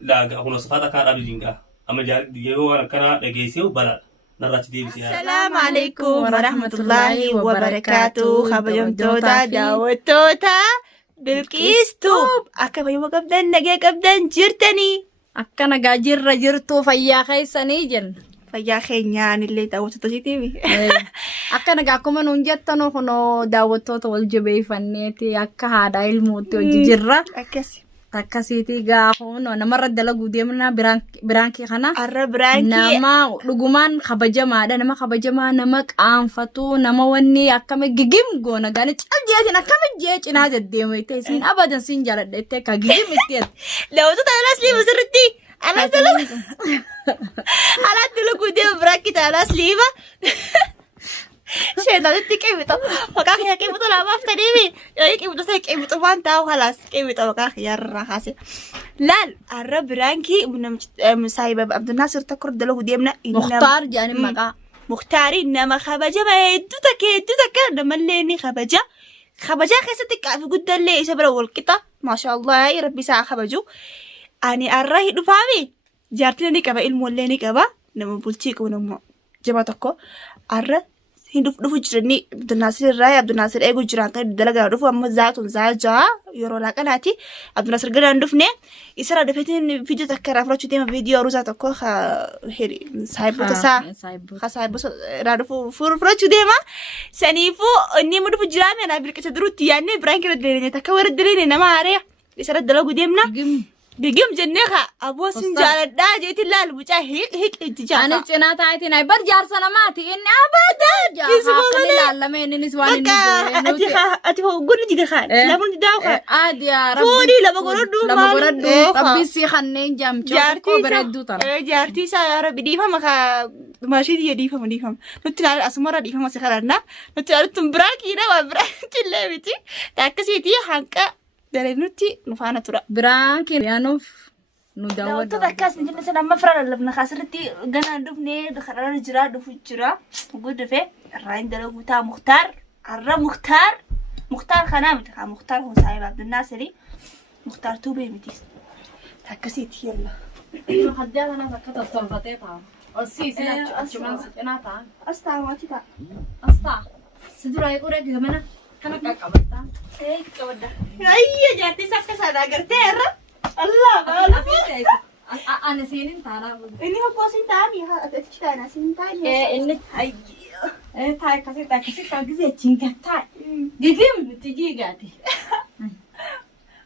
لا هو صفاتك كان أبي جينكا أما جاء يو كنا لجيسيو بلا نرات دي بس السلام عليكم ورحمة الله وبركاته خبرم توتا داوتوتا بالكيس توب أكا يوم قبدن نجا قبدن جرتني أكا نجا جرتو فيا خيساني جن فيا خينيان اللي داوتوتا جي تيبي أكا نجا كما نونجتنو خنو داوتوتا والجبي فنيتي أكا هذا الموت وجرة أكاسي takkasiiti gaafuun namarra dalaguu deemna biraankii kana arra biraankii nama dhugumaan kabajamaadha nama kabajamaa nama qaanfatu nama wanni akkame gigim goona gaani caljeetiin akkame jee cinaa deddeemu itti isin abadan sin jaaladha itti akka gigim itti lawtu taalaas liiba sirritti alaat dalaguu deemu biraankii taalaas liiba شيء تكيبته وكاك يا كيبته لا ما افتنيمي يا كيبته سي كيبته ما انت خلاص كيبته وكاك يا الرخاسي لا الرب رانكي من مسايبه عبد الناصر تكر دلو ديمنا مختار جاني مقا مختاري انما خبجه ما يدتك لما ليني خبجه خيستك في قد اللي سبر والقطه ما شاء الله يا ربي ساعه خبجو اني الراي دفامي جارتني كبا الموليني كبا نما بولتيك ونما جماعتكو الر هندوف جرني عبد الناصر ايغو جران كان دلغا دوف ام زاتون زاجا يورو لاقناتي عبد الناصر غدان دوفني يسرا دفتين فيديو تكرا فروچ تيما فيديو روزا تكو هيري سايبو تسا خاصايبو رادو فروچ ديما سنيفو اني مدف جرامي انا بركه دروت يعني برانك ردليني تكور دليني نما اريا يسرا دلغو ديمنا بيجيم جنيخا أبو سنجال داجي تلال بوجا هيك إتجاه أنا تنا تايتي ناي برجار سناماتي إني أبدا جا خاكني لا ما إني نسواني نجوا أتي هو قولي جدي خان لا بون داوخا عادي يا ربي فوري لما قردو ربي سي خنين جام شوكو بردو ترى جارتي سا يا ربي ديفا مخا ماشي ديفا نتلال أسمرة ديفا ما سخرنا نتلال تمبراكي نا وبراكي اللي بيتي تاكسيتي حنكا درينوتي نفانا ترى برانكي يانوف نداود لو تذكرت نجي مثلا مفرر اللي بنخاسرتي قنا ندفني دخلنا جرا دفو جرا وقول في الراين دلو تا مختار الرا مختار خنامت مختار هو صاحب عبد الناصري مختار توبي متي تكسيت يلا خديها انا فكرت طلبتها السيسي كمان سكناتها استا ما تيتا استا سدرا يقولك كمان كان كاكبتا ايه كودا اي جاتي سكه سادا غرتير الله انا سينين تانا اني هو كوسين تاني ها اتشتانا سين تاني ايه انك اي تاي كاسي كاغزي تشينكتا جيجم تجي غاتي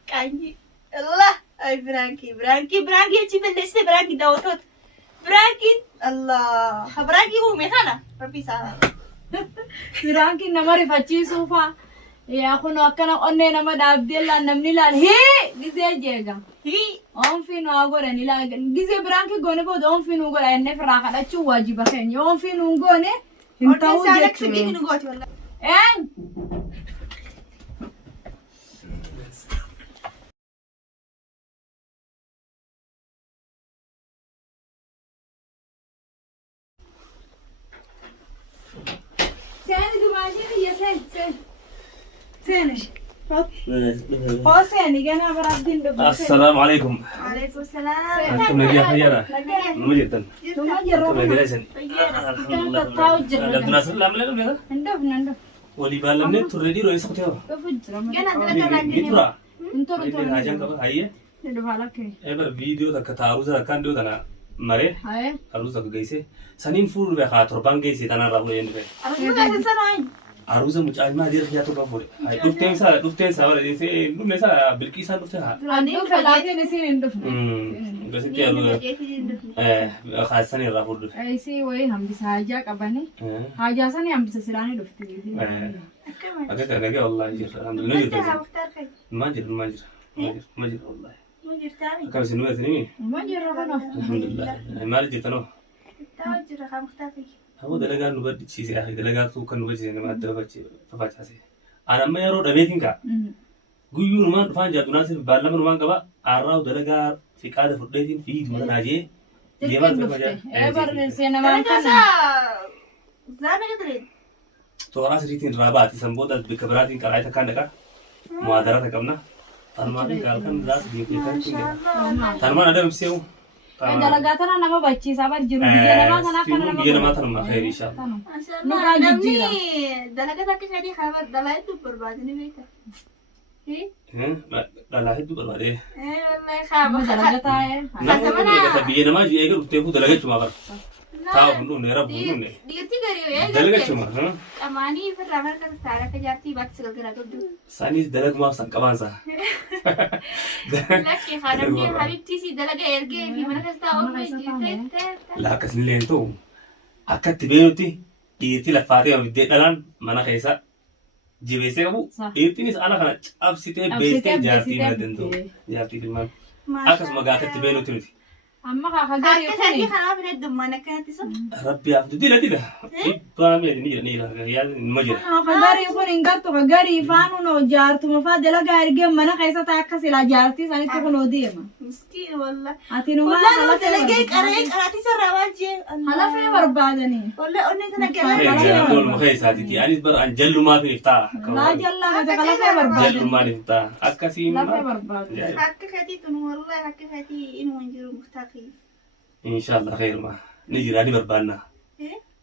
كاني الله اي برانكي تشي بلست برانكي داوتوت برانكي الله برانكي هو ميخانا ربي سا برانكي نمر فاتشي سوفا يا أخونا أكنا أني نما دابديلا نمني لان هي جزء جيجا هي أم في نوعورة نلا جزء برانكي غوني بود أم في نوعورة إنه فراغ لا شو واجب خيني أم في نوعورة أنتوا سالك سجين نقطي ولا إن سين دماغي هي سين السلام عليكم وعليكم السلام أنتم نجيا خيرا مجدا مجدا عبد الناصر لا ملا ندف ولي بالمن تردي رئيس ختيو جيترا انتو هاجان كبا هاي ايبر فيديو تكتاروزا كان دو دنا مري اروزا كغيسه سنين فول بها تربان غيسه تنا راهو يندبه aruza mucaa ma dir khiyaatu gafure ay dufteen sa wala dise nunne sa bilqisa dufte ha ani falaate ne sin induf gasiti aruza khasani rafud ay si way hambisa haja qabane haja sani hambisa silani dufte aga kana wallahi alhamdulillah ma jir wallahi ما جرتاني كم سنوات نمي ما جربنا alhamdulillah ما جرتنا تاجر خام مختفي هو دلقا نبرد شيء أخي دلقا تو كان نبرد شيء نما دفعت ففاتحسي أنا ما يرو دبيتين كا قيو نمان فان جاب ناس بالله نمان كبا أراو دلقا في كذا فردين في دمنا ناجي ديما تفجع إبر سينما كذا زمان قدرين تو راس ريتين رابات سنبودا بكبراتين كلايتا كان دكا معادرات كمنا Tanmaan kan ras gitu kan. Tanmaan ada mesiu. Dalagatana nama bachiisa bar jiru biyya namaa kana akka nama Biyya namaa tanuma khair inshallah. Nugaa jijjiira. Dalagaa akka sadii khabar dalaa hedduu barbaadanii beeka. Dalaa hedduu barbaade. Wallahi khaba Dalagataa Nama biyya namaa ji'ee garuu fu dalagachuma bar. Taa'u hundumne rabbu hundumne. Dhiirtii garii Dalagachuma. qamaanii firraa marga taara akka jaartii baatti sagal garaa qabdu. Sanis dalaguma san qabansa. Lakki haadamni habibtii si dalaga ergee fi mana keessaa oolmaa La akkasillee ta'u akkatti beeynutti dhiirti laffaatee abiddee dhalaan mana keessa jibeessee qabu dhiirtiinis ala kana cabsitee beektee jaartii mana danda'u jaartii filmaan akkasuma gaakatti beeynutti nuti. amma kaa gari akka sadii kanaaf heddummaan akkanatti sun. Rabbi haaftu dila dhibbaa miidha ni jira yaada nima jira. gari kun hin gattu gari faanu no jaartuma faa dalagaa ergee mana keessa taa akka silaa jaartii sanitti kun odeema. Miskiin wallah. Ati nu Wallah dalagee qaraatii sarraa waan jee. halafee barbaadanii. Wallah onni kana Kaya galaa. oolma keessaati anis bara an jallumaa fi iftaa. laa jallaa mata halafee barbaadanii. Jallumaa iftaa akkasii halafee barbaadanii. Akka sadii tun wallah akka sadii inuu hin jiru muftaaqi. Inshallah khairuma ni jira ni barbaanna.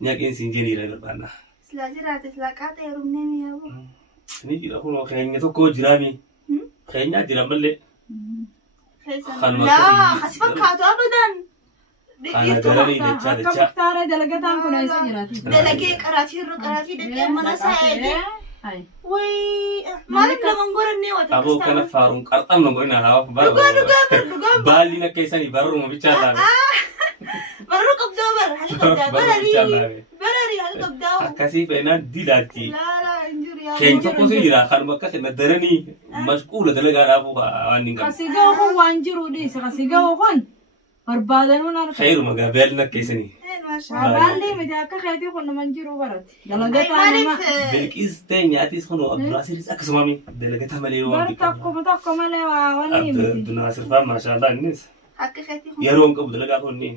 Nyaqeen siin jee ni jira ni barbaanna. Silaa jiraate silaa qaata heerumnee mi'aawu. Ni jira kun keenya tokko jiraami. Keenya jira malee. Laa kasi fakkaatu abadan. Kana garanii dachaa akka dachaa. muktaara dalagataan kun eessa jiraati. Dalagee qaraatii irra qaraatii dhaqee mana isaa eegee. Wayii maaliif lamaan gorannee wata Aboo kana faaruun qarxam na godhina hawaaf dhugaa. baalli na keessanii bararuma bichaa laame. Barru qabdaa bara hali qabdaa bararii hali qabdaa. Akkasii feenaan dilaatti. Laa injuri yaa. Keenya tokko si jira kanuma akka kenna daranii mashquula dalagaadhaaf waan hin qabne. Kasigoo kun waan jiru dhiise kasigoo kun barbaadanuu na arga. Khairuma gaa baalli na keessanii. Baalli miti akka keetii kun naman jiru barate. Dalagataa nama. Bilqiis ta'e nyaatis kun Abdulaasiris akkasumami dalagata malee waan Bar tokko malee waa wanni miti. Abdulaasir faa maashaallah innis Akka keetii kun. yeroo hin qabu dalagaa kun ni.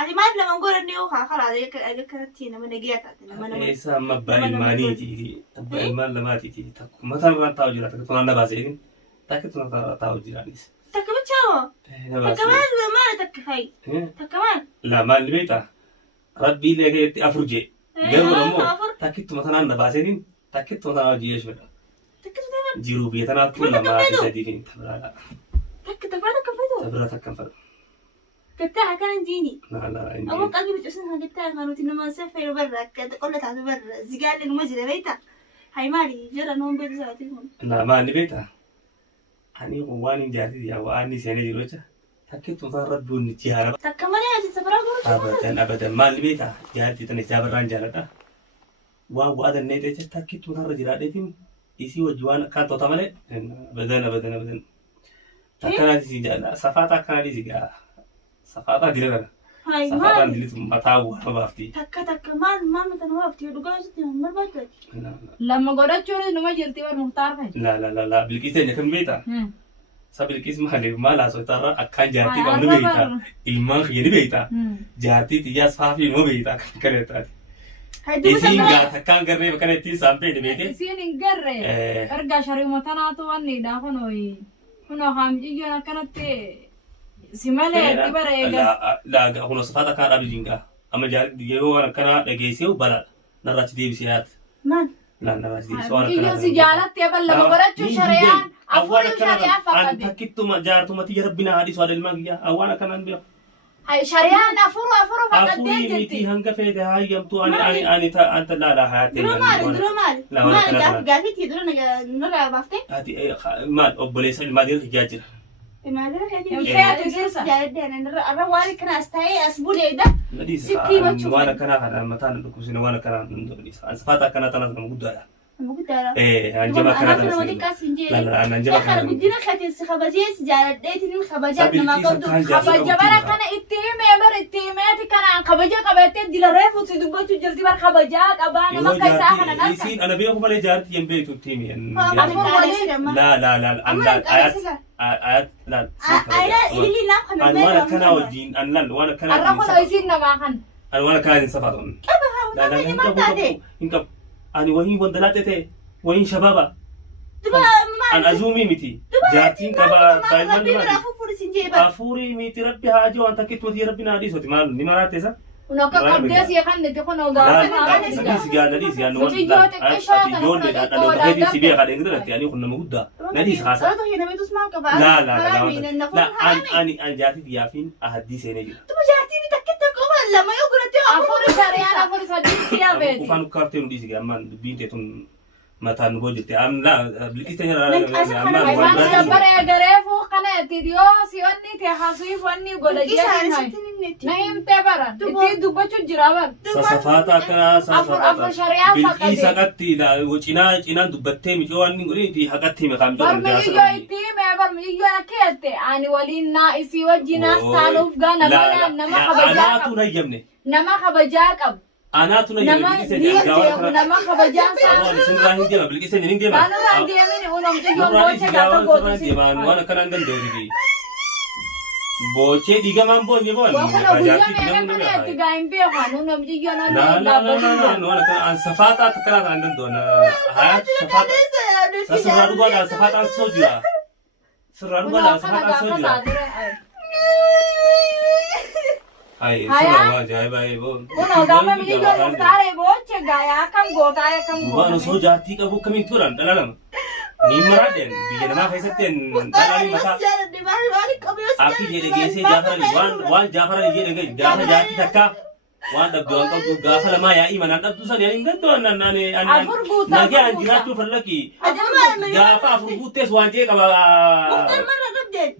Ati maaliif lamaan gorannee yoo karaa kanatti nama nagiyaa taate nama nama. Eessa amma abbaa ilmaaniiti abbaa ilmaan lamaatiiti takku mataan irraan taa'u jira takka tunaan na baaseetiin takka tunaan taa'u jiraanis. Takka bichaawoo. Takka maal takka fayi. Takka maal. Lamaan ni beektaa rabbii illee keessatti afur jee garuu ammoo takkittuma tanaan na baaseetiin takkittuma tanaa hojii jechuudha. Takka tuuteema. Jiruu biyya tanaattuu lamaa fi sadii fi tabiraadha. Takka takka fayyadu. Tabira takkan fadhu. Gattaa akkanan jiini. Naalaa hin Ammoo qalbii bicuusin gattaa akkanuuti nama saffeeru barra akka qolla taatu barra zigaallee numa jira beektaa. Hayi maali jira noon beeku isaatii kun. Lamaan ni beektaa ani kun waan hin jaatiti yaa waan ni seenee jiru jecha takkittuma tanaan rabbiin ni jihaara. Takka malee ati safaraa gochuudha. Abadan maal ni beektaa jaartii tana jaabarraan jaaladha. Waan bu'aa jecha takkittuma tanarra jiraadheetiin isii wajji waan akkaan toota malee abadan. Takkanaati si jaala safaata akkanaatii si gaa safaata dila kana. Hayi Safaataan maali. dilitu mataa bu'aa baafti. Takka maal mata nama hafti dhugaa isitti nama barbaadu. Lama godhachuun numa jirti bar muktaar fa'i. La bilqiisa enya kan beektaa. Sa bilqiis maaliif maal haasoftaarra akkaan jaartii qabu ni beektaa. Ilmaan kiyya ni beektaa. Jaartii xiyyaas faafii numa beektaa kan kana taate. Isiin gaa takkaan garree bakka ittiin saampee ni beekee. Isiin hin garre erga shariima tanaatu wanniidha kunoo haamjiyyoon akkanatti si malee itti bara eegan. Laaga kunoo safaata akkanaa dhaabi jingaa. Amma yeroo waan akkanaa dhageessee balaa narraatti deebisee yaata. Maal. Narraatti deebisee waan Haamjiyyoon si jaalatte eban lama godhachuun shari'aan afurii shari'aan fakkate. Takkituma jaartumatti rabbina haadhisu haadha ilmaan kiyyaa awwaan akkanaan beeku. Shari'aan afuru fakkattee Afurii miti jirti. hanga feete hayyamtu ani anta laalaa hayaatee. Dura maali. Maali gaafii dura nurraa baaftee. Ati maal obboleessa ilmaa dhiirri hijaa jira. Maali Hin feetu sirsa. jaaladde arra waan akkanaas ta'ee as buleedha. Sitti Nadiisa waan akkanaa kana mataan dhukkubsine waan akkanaa nadiisa. Safaata akkanaa tanas nama guddaadha. Nama guddaadha. Anjama akkanaa Nama tanas. xiqqaas hin jee. Anjama Kana akkanaa. guddina keetis kabajees jaaladheetiin kabajaat nama qabdu. Kabaja bara kana itti himee bara itti himeeti kana kabaja qabattee dila reefu si dubbachuu jirti bara kabajaa qabaa nama akka isaa kana dhalta. Isiin ana beeku malee jaartii hin beektu tiimi. Afur waliin. Ayla ilili naaf kana An waan akkanaa wajjin an waan akkanaa Arra kun isiin namaa kan. an waan akkanaa hin safaatuun. qaba haa Hin qabu ani wahiin wandalaa ta'e wahiin shababa. duba an azumi miti jaatiin qaba baay'inaan nama afurii miti rabbi haajoo wanta kitwati rabbi na hadii soti maal ni maraate sa Unaka kabdes ya kan nete kono gaafan nadis gaan wan ati jolle da do hedi sibe ka dengda ati ani kunna mugudda nadis khasa la an jaati diyafin ahaddi sene jira tu jaati ni takkitta ko walla ma yogurati afur shari'a afur sadis ya beti ufan karte no disi gamman binte tun mata nugo jirte am la bilkistanya la bare garefu kana tidio si onni te hasui fonni godaje nahim te bara ti dubachu jiraban safata kana afur shari'a bilki sakatti la cina dubatte mi jowani ngori ti hakatti me kam jodan da sa ti me bar mi yo nakete ani walina isi wajina taluf gana wala nama khabaja ana tu nayyamne nama khabaja qab ana tu nayyamne nama khabaja sa sinra hindi ma bilki sen hindi ma anu randi amini unam je yo boche ka to boche ma wana kana ndan dori boche diga man bo ni bon wakuna buya me kana ti ga imbe khanu unam je yo na no an safata takra ndan dona hayat safata safara duga da safata sojira safara duga da safata sojira ay sura jai bai bo uno dama mi yo tare boche ga ya kam gota ya kam go ano so jati ka bu kamin turan dalalam ni maraden biye na khaisaten dalali mata aki jede gese jafar wan jafar jede ngai jafar jati takka wan da don ka gafala ma ya imana da tusan ya inda to nan ne an nage an jira to fallaki jafa furgutes wanje ka ba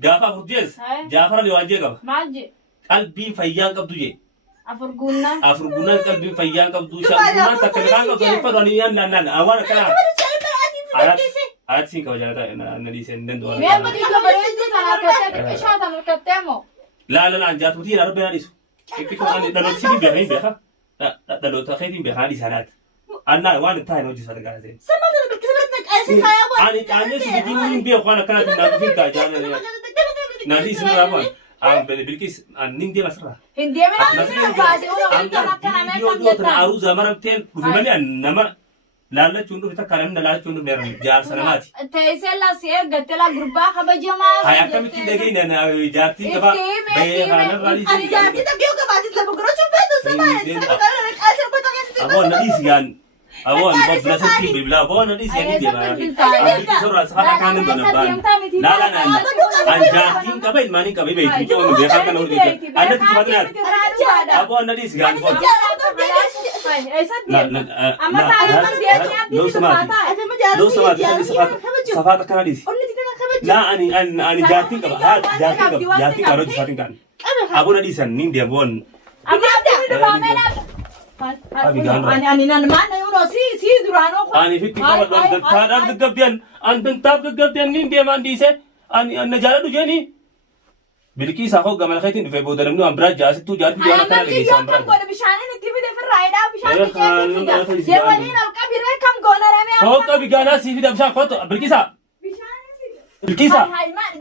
jafa furgutes jafar li wanje ka maje qalbi fayyan qabdu je afurgunna qalbi fayyan qabdu shabuna takkan ka to fa doni yan nan awara kana ayat sin ka wajata na di sen den do me badi ka bare tu sana kete ke shata no katemo la jatu ti rabbi hadis ikko an dalo sidi be hay be ha dalo ta khaytin be hadis sanat anna wan ta no jisa daga se sama da biki sabata kai sai kaya ba ani si din be khwana kana na fin ta jana na di sin rabon am bilkis an nindi masra hindi me na sin faasi uno to makana me kam jeta aruza maramten dufamali annama lalla chundu ta kalam na lalla chundu meram jar sanamati taise la se gatela grupa khabajama hay akamiti dege na jati ka ba be hana wali ani jati ta biyo ka basit la bugro chupe to sama ase ko to kasi abon na isigan abon bo blasa ti be bla abon na isigan ni ba abi sura sala kanin dona ba la an jati ka ba mani ka be be ti to be ka kana urde anda ti sabana abon na isigan bo لو سمعت صفات كان حديث لا أنا جاتي كبا هات جاتي كبا رجع فاتين كان أبو نديسا نين دي أبون أبي كان أنا نمان يونو سي درانو أنا في تكبر دم تادر دكتين أنت تاب دكتين نين دي مان ديسه أنا نجارة تجاني بلكي ساخو قمل خيتين في بودرم نو أمبرا جاسي تو جاتي جانا كنا لقي سامبرا كم بشانة نتيجة في الرايدا بشانة كيف تيجي جوالين أو كبيرة كم كونا رمي هو كبي جانا سي في دبشان خطو بلكي سا بلكي سا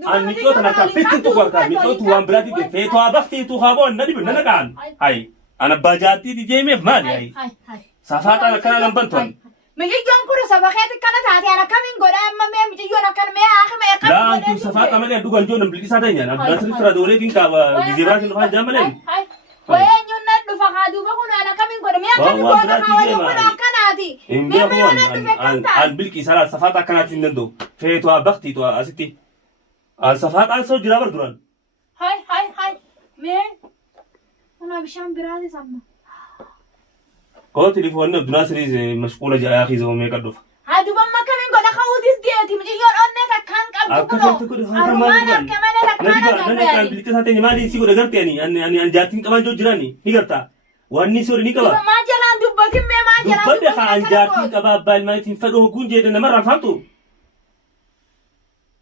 أنا ميتلو تناكا فيتين تو كوركا ميتلو تو أمبرا دي في تو أبختي تو خابون ندي بنا كان هاي أنا بجاتي دي جيمي مالي هاي سافات أنا كنا لمبنتون مجي جون كورا سباخيت كنا تاتي أنا كمين قولا أما مجي جون كان مي آخر ما يقام لا أنتو سافات أمالي دوغان جون بلكي سا تانيا أنا بلاسري فرا دولي تين كابا بزيبات نفان جاملين وين يونات دفعادو بكون أنا كمين قولا مي أكمل قولا حاولي كنا كناتي مي بيون أن بلكي سارا سافات كناتي نندو في تو أبختي تو أسيتي السافات أنا سو جرابر دوران هاي مي أنا بشام برادي سامنا كو تليفون بدنا سري مشغولة جاي أخي زو مي كدوف هادو بما كمين قولا خاوديس ديتي مجي يون أنك كان أكفرت كده هذا ما نجيب بلكي ساتي نمالي سيكو دعرتي أني جاتين كمان جو جراني نيكرتا واني سوري نيكوا ما جلان دبتي ما جلان دبتي خان جاتين كباب بالماي تنفدوه كون جيد أنا مرة فهمتوا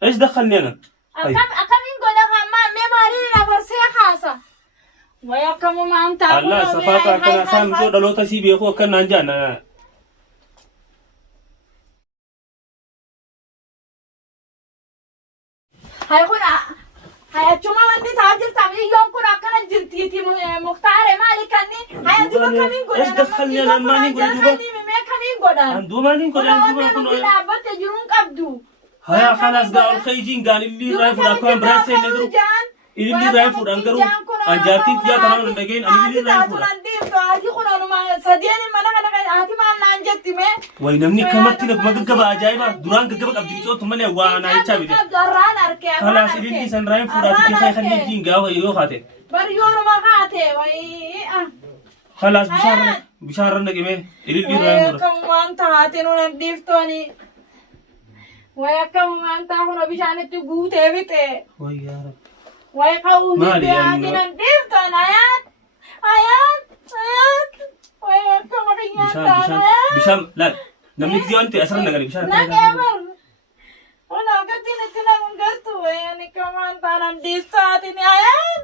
إيش دخلني أنا أكمين قولا ما ماري نفرسي خاصة ويا كم ما أنت الله سفاتا كنا سام جو دلو تسي بيخو كنا نجانا هاي كنا هاي شو ما ودي تاجر تامي يوم كنا كنا جرتي مختار مالك كني هاي دوما كمين قولا إيش دخلني أنا ماني قولا دوما ما كمين قولا أنا دوما نين قولا دوما كنا لا بتجرون كبدو هيا خلاص قال خيجين قال اللي رايف وراكم براسي ندرو اللي رايف ورانقرو أنجاتي تيا كمان ندقين اللي رايف ورا وينمني كمان تينك ما قبّا عجائبة دوران قبّا أبدي صوت ثمانية وانا يتشابه خلاص اللي سن رايف ورا تيجي خلي جين قاوة يو خاطر خلاص بشار نقيمه اللي رايف ورا كمان تهاتين ونديفتوني ويا كمان تهون بيشانة تقول تبيته ويا رب ويا كأوزي بياتين نديفتون آيات ويا كمان تهون بشام لا نملك زيان تأثر نقولي بشام نكمل ولا كتير نتنا مقصد ويا كمان تهون نديفتون آيات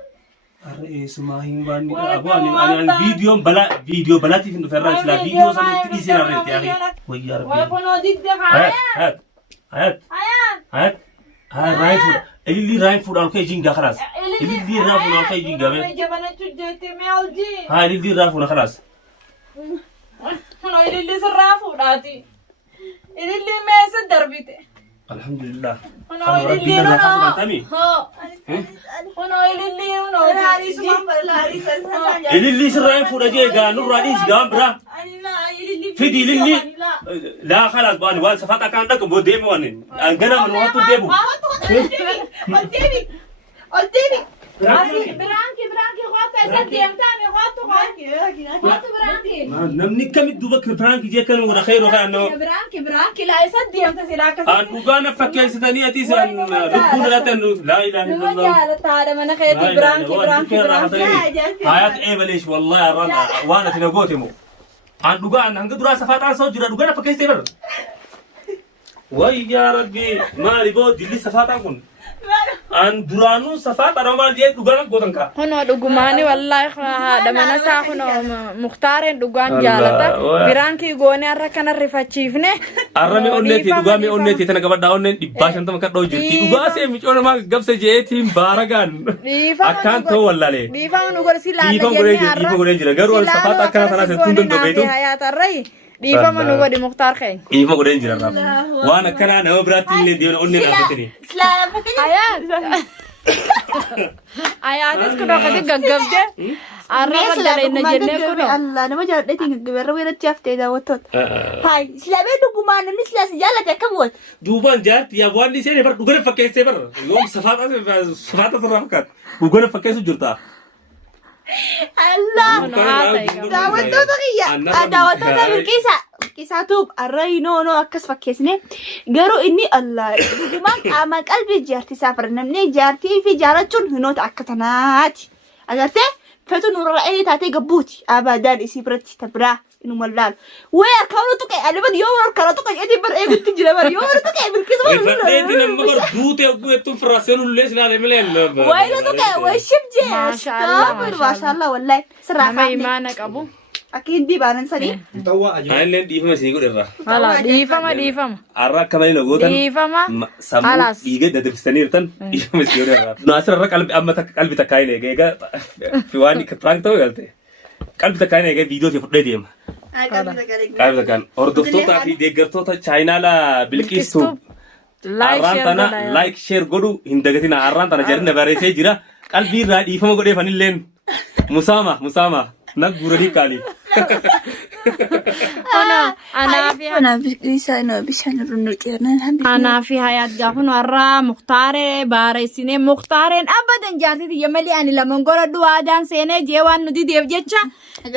أرى سماهين باني أبواني أنا فيديو بلاتي في الفرّاج لا فيديو سامي تيجي نعرف يعني ويا رب ويا كنا ديك هات هاي رايفود اللي رايفود على كي جينجا خلاص اللي رايفود على كي جينجا هاي اللي رايفود خلاص هنا اللي سرافود عادي اللي ما يصدر بيته الحمد لله هنا اللي اللي سرايفود أجي قانون رئيس قامبرا في دي للي لا خلاص بان وان سفاتا كان لك بوديم وانين أنا من وقت ديبو قدامي برانكي خاطر سديم تاني خاطر برانكي نمني كم يدوبك برانكي جي كانوا ولا خير وكانوا برانكي لا يسديم تسيلاك أن وقانا فكر ستانية تيسان ربنا لا تنو لا إله إلا الله تعالى من خيتي برانكي حياة إيه بليش والله أرانا وانا تنقوتمو أن وقانا هنقد دراسة فاتان صوجرا وقانا فكر ستيبر ويا ربي ما ريبو دلي سفاتان كن أن درانو سفات أرمال ديت دوغان قوتن كا هنا دوغماني والله هذا من ساق هنا مختارين دوغان جالتا بيران كي غوني أركان الرفاتشيفنه أرمي أونتي دوغامي أونتي تنا كبر داونن دباشن تما كدو جرتي دوغا سي ميچون ما غب سجيتي بارغان أكان تو والله لي ديفان نقول سيلا ديفان غوري جرا غرول سفات أكان ثنا ستوندن دوبيتو حياة الري ديفان ما نقول مختار خين ديفان غوري جرا وانا كنا نوبراتي اللي ديون أوني نافتني ayat es kuno kadi gaggab de arra dare na jenne kuno Allah nama jalan dating gaggab wira tiafte da wotot hai silabe duguman ni silas jala ta kabot duban jat ya wani se ne bar dugane fakke se bar yom safata sarakat dugane fakke su jurta Allah dawato to kiya dawato ta kisa tub array no akkas fakkesne garo inni Allah duguman ama qalbi jarti safar namne jarti fi jarachun hunot akkatanati agarte fetu nur ra'ayi taate gabuti abadan isi brati tabra inu malal where kanu to kay alibad yowr kanu to kay edi bar e gutti jira bar yowr to kay bil kisma fadeti nambar dute ogu tu frasenu les la lemelen wayla to kay washib je mashallah wallahi sirra ma imana qabu أكيد دي بانن سني. توا أجمع. أنا لين ديفما سيني كده را. هلا ديفما. أرا كمان نقولن. ديفما. سامو يجي ده دبستنيرتن. يوم سيني كده را. ناصر را قلبي تكاين يجي في واني كترانك تو يالته. قلبي تكاين يجي فيديو تفضل ديم. قلبي تكاين. اور دوستو تافي ديگرتو تا چاينا لا بلكيستو. لايك شير قدو هندگتنا أران تنا جرنا باريسه جرا. قلبي را ديفما قدي فني لين. مسامة. نقولي كالي. أنا في حياة جافن ورا مختار باريسين مختارين أبدا جاتي يملي أنا لما نقول دوا جان سنة جوان ندي ديف جتشا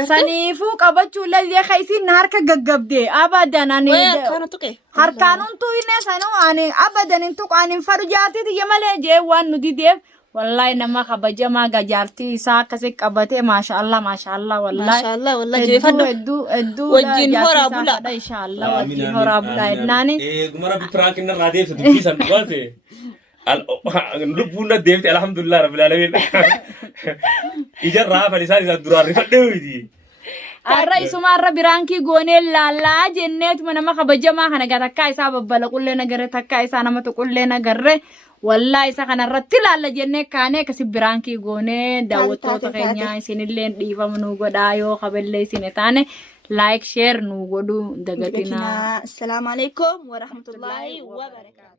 سنيفو كبتشو لذي خيسين نهار كجعب دي أبدا أنا هر كانون تو إنه سنو أنا أبدا إنتو أنا فرجاتي يملي جوان ندي ديف والله إنما خبجة ما جارتي ساك سك أبتة ما شاء الله والله ادو وجين هورا بولا إن شاء الله وجين هورا بولا إدناني إيه قمرة بترانك إن الراديف تدوسي سنباسه لبونا ديفت الحمد لله رب العالمين إجر رافع لساني سدرار رفضه دي الرئيس مرة برانكي قوني لا جنات من ما خبجة ما خنا قاعد كايسا ببلا كلنا قرر تكايسا أنا ما تقولنا قرر والله إذا كان رتلا على جنة كانه كسب برانكي قوني داوتو تغنيا سنلين ديفا منو قدايو قبل لي سنتانه لايك شير نو قدو دقتنا السلام عليكم ورحمة الله وبركاته.